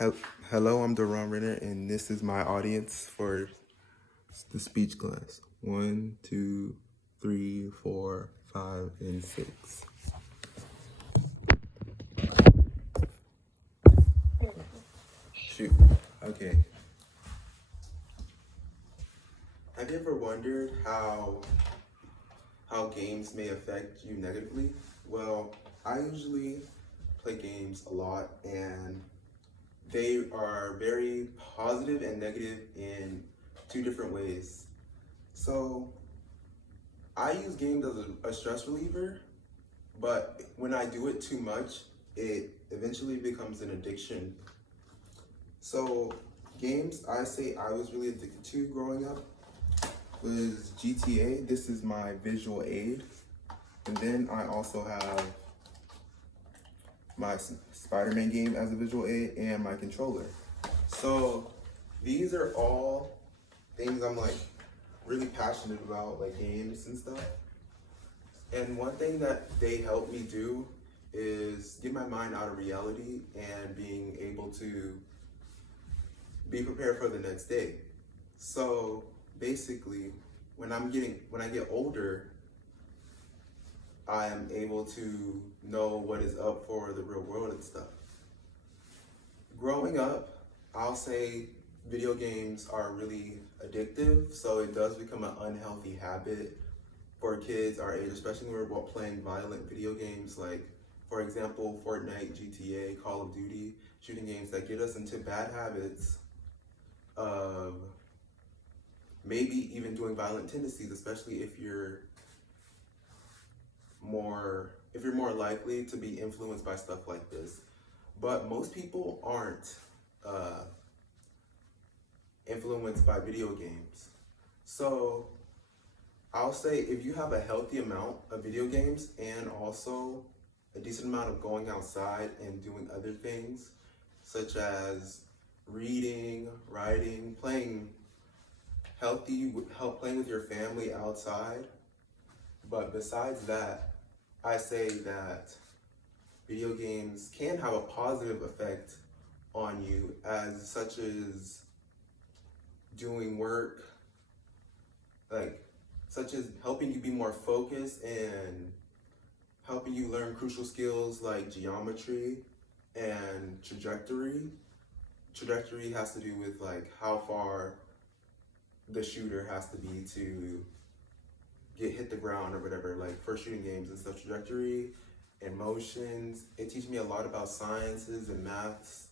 Hel- Hello, I'm Deron Renner, and this is my audience for the speech class. One, two, three, four, five, and six. Shoot. Okay. Have you ever wondered how games may affect you negatively? Well, I usually play games a lot, and they are very positive and negative in two different ways. So I use games as a stress reliever, but when I do it too much, it eventually becomes an addiction. So games I say I was really addicted to growing up was GTA. This is my visual aid. And then I also have my Spider-Man game as a visual aid and my controller. So these are all things I'm like really passionate about, like games and stuff. And one thing that they help me do is get my mind out of reality and being able to be prepared for the next day. So basically, when I get older, I am able to know what is up for the real world and stuff. Growing up, I'll say video games are really addictive, so it does become an unhealthy habit for kids our age, especially when we're playing violent video games like, for example, Fortnite, GTA, Call of Duty, shooting games that get us into bad habits of maybe even doing violent tendencies, especially if you're more likely to be influenced by stuff like this. But most people aren't uh, influenced by video games. So I'll say if you have a healthy amount of video games and also a decent amount of going outside and doing other things, such as reading, writing, playing with your family outside. But besides that, I say that video games can have a positive effect on you, as such as doing work, like such as helping you be more focused and helping you learn crucial skills like geometry and trajectory. Trajectory has to do with like how far the shooter has to be to hit the ground or whatever, like for shooting games and stuff. Trajectory and motions. It teaches me a lot about sciences and maths.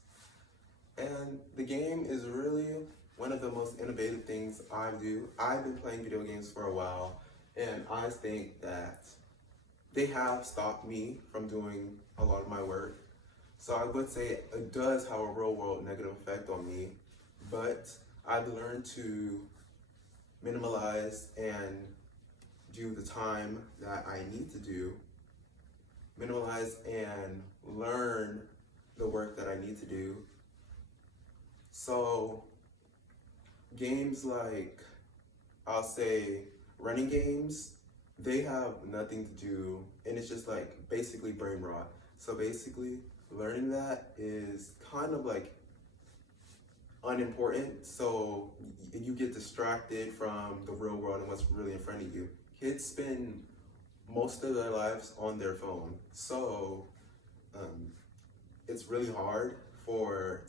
And the game is really one of the most innovative things I do. I've been playing video games for a while, and I think that they have stopped me from doing a lot of my work. So I would say it does have a real world negative effect on me, but I've learned to minimalize and do the time that I need to do, minimalize and learn the work that I need to do. So games like, I'll say running games, they have nothing to do, and it's just like basically brain rot. So basically learning that is kind of like unimportant, so you get distracted from the real world and what's really in front of you. Kids spend most of their lives on their phone, so um, it's really hard for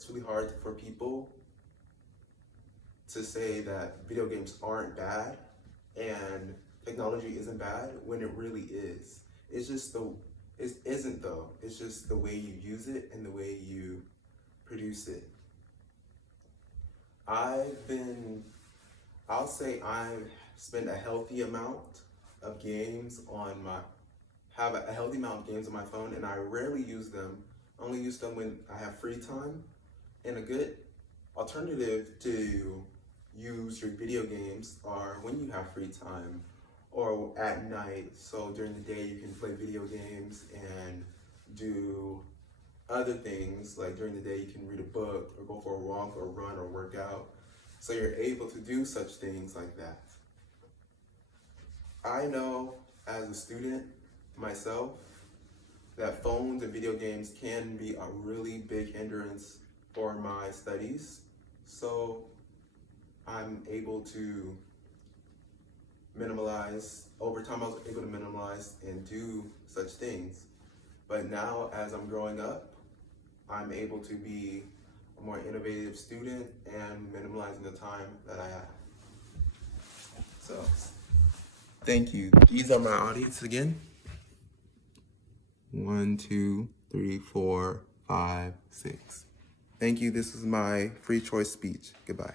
people to say that video games aren't bad and technology isn't bad when it really is. It isn't though. It's just the way you use it and the way you produce it. I've been, I'll say I've spent a healthy amount of games on my, have a healthy amount of games on my phone, and I rarely use them. I only use them when I have free time. And a good alternative to use your video games are when you have free time or at night. So during the day you can play video games and do other things, like during the day you can read a book or go for a walk or run or work out. So you're able to do such things like that. I know as a student myself that phones and video games can be a really big hindrance for my studies. So I'm able to minimalize, over time I was able to minimalize and do such things. But now as I'm growing up, I'm able to be a more innovative student and minimalizing the time that I have. So, thank you. These are my audience again. 1, 2, 3, 4, 5, 6. Thank you. This is my free choice speech. Goodbye.